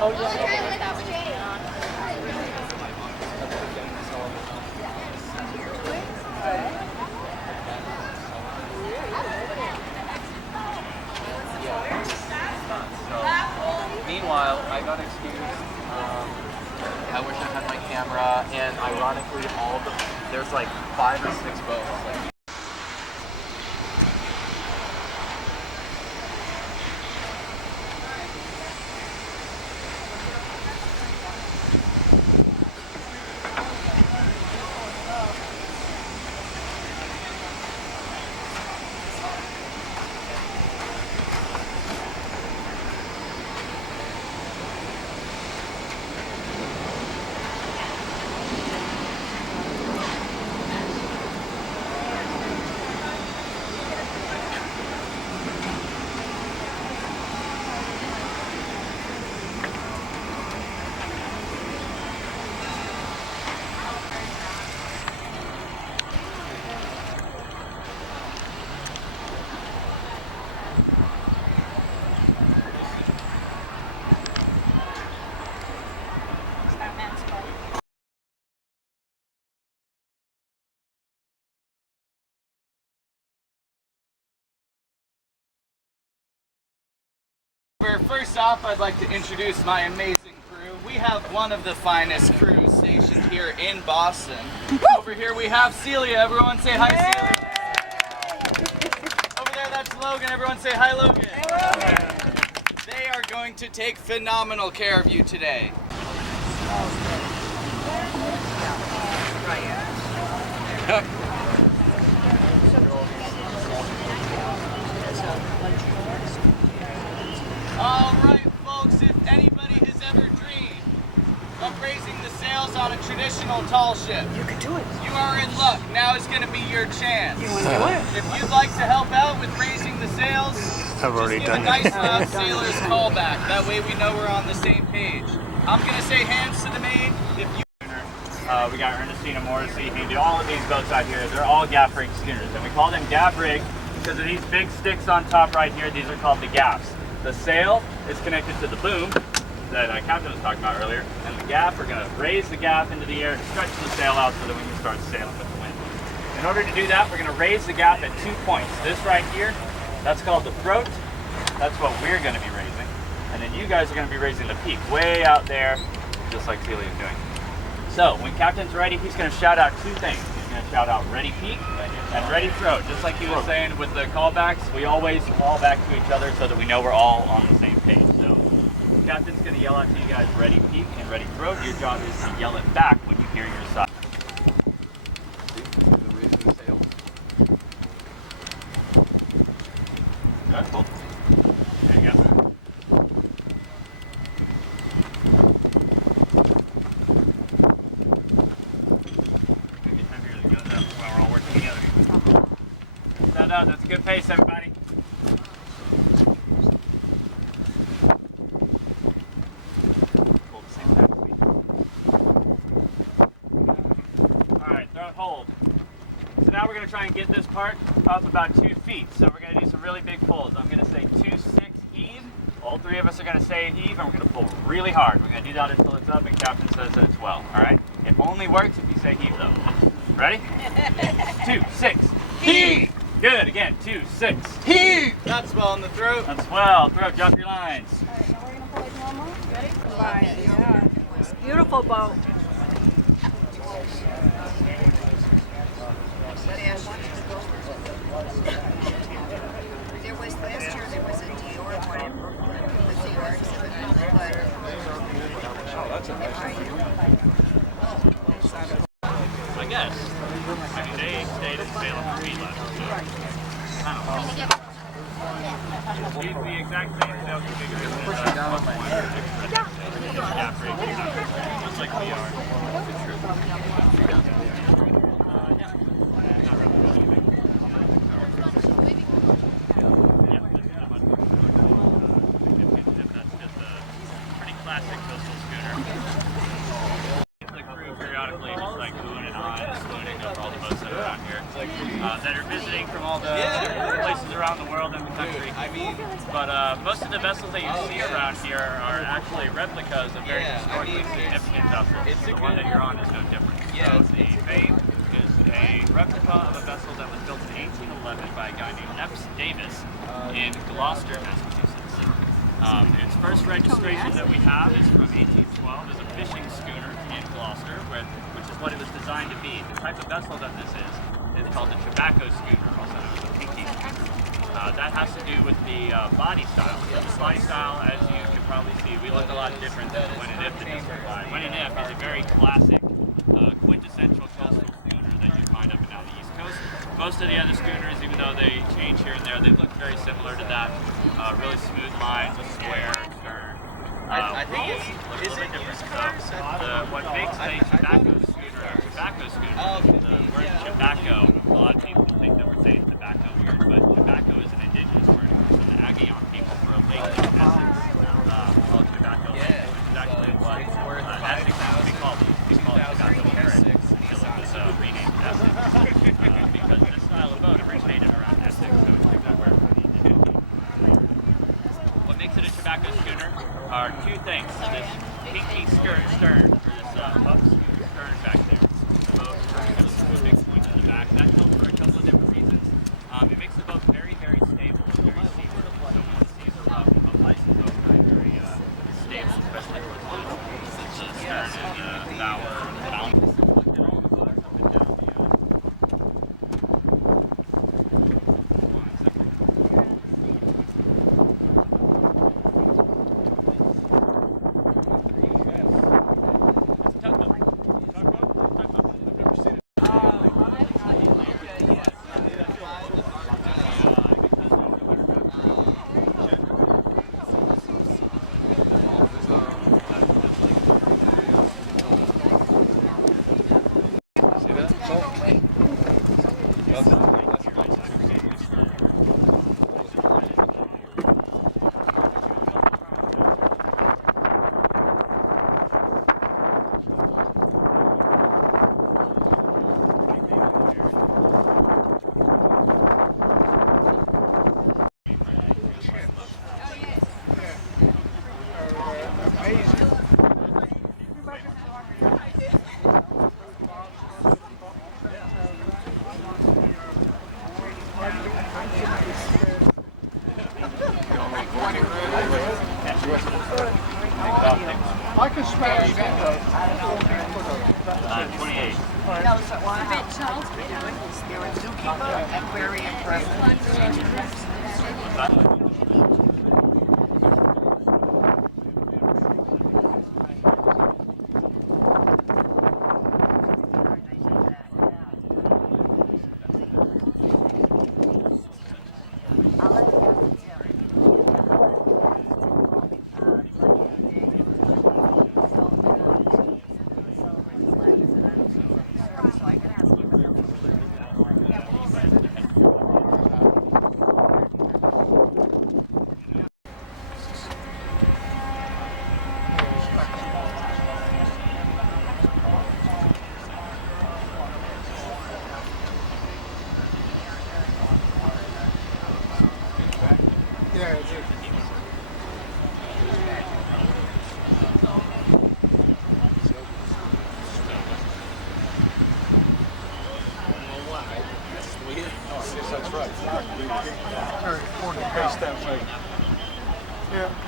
Oh, yeah. Meanwhile, I got experienced. I wish I had my camera, and ironically, there's like 5 or 6 boats. Like, first off, I'd like to introduce my amazing crew. We have one of the finest crews stationed here in Boston. Over here we have Celia. Everyone say hi, Celia. Over there, that's Logan. Everyone say hi, Logan. Hey, Logan. They are going to take phenomenal care of you today. Alright folks, if anybody has ever dreamed of raising the sails on a traditional tall ship, you can do it. You are in luck. Now is going to be your chance. If you'd like to help out with raising the sails, just give a nice loud sailor's call back. That way we know we're on the same page. I'm going to say hands to the main. If you we got Ernestina Morrissey. You can do all of these boats out here. They're all gaff rig schooners, and we call them gaff rig because of these big sticks on top right here. These are called the gaffs. The sail is connected to the boom that Captain was talking about earlier, and the gaff, we're going to raise the gaff into the air to stretch the sail out so that we can start sailing with the wind. In order to do that, we're going to raise the gaff at 2 points. This right here, that's called the throat. That's what we're going to be raising. And then you guys are going to be raising the peak way out there, just like Celia's doing. So when Captain's ready, he's going to shout out 2 things. He's going to shout out ready peak and ready throat. Just like he was saying with the callbacks, we always call back to each other so that we know we're all on the same page. So Captain's going to yell out to you guys ready peak and ready throat. Your job is to yell it back when you hear your side. That's cool. There you go. That's a good pace, everybody. Alright, throat hold. So now we're going to try and get this part up about 2 feet. So we're going to do some really big pulls. I'm going to say 2-6 heave. All 3 of us are going to say heave, and we're going to pull really hard. We're going to do that until it's up and Captain says that it's well. Alright? It only works if you say heave though. Ready? 2-6 heave! Good, again, 2-6 heave! That's well in the throat. That's well. Throat, jump your lines. Alright, so we're going to pull it normal. Ready? Right, yeah. It's a beautiful boat. The exact same sail configuration as that 1.6. That are visiting from all the places around the world and the country. I mean, But most of the vessels that you see around here are actually replicas of very significant vessels. it's a The one good. that you're on is no different. Yeah, it's The Faith is a replica of a vessel that was built in 1811 by a guy named Epps Davis in Gloucester, Massachusetts. Its first registration that we have is from 1812 as a fishing schooner in Gloucester, which is what it was designed to be. The type of vessel that this is called a tobacco schooner. That has to do with the body style. The body style, as you can probably see, we look a lot different than Win and If. Win and If is a very classic, quintessential coastal schooner that you find up and down the East Coast. Most of the other schooners, even though they change here and there, they look very similar to that. Really smooth lines, a square stern. We look a little bit different. So what makes a tobacco schooner a tobacco schooner, the word tobacco, a lot of people think that we're saying tobacco here, but tobacco is an indigenous word. It was an Aggion people for a big tobacco. Yeah. It's worth 5,000, 2006 Nissan. So we need because this style of boat related around that. What makes it a tobacco schooner are two things. This dinky stern for this up stern back there. The boat goes to a big point in the back. That helps for a couple of different reasons. It makes the boat very, very stable, very seaworthy. So when the seas are rough, the boat likes the boat very, very stable, especially towards the stern and the bow balance. I can spell it. 28. You're a zookeeper, aquarium person. What's that? Yeah, it is. I guess that's right. Carry 40 pounds that way. Yeah.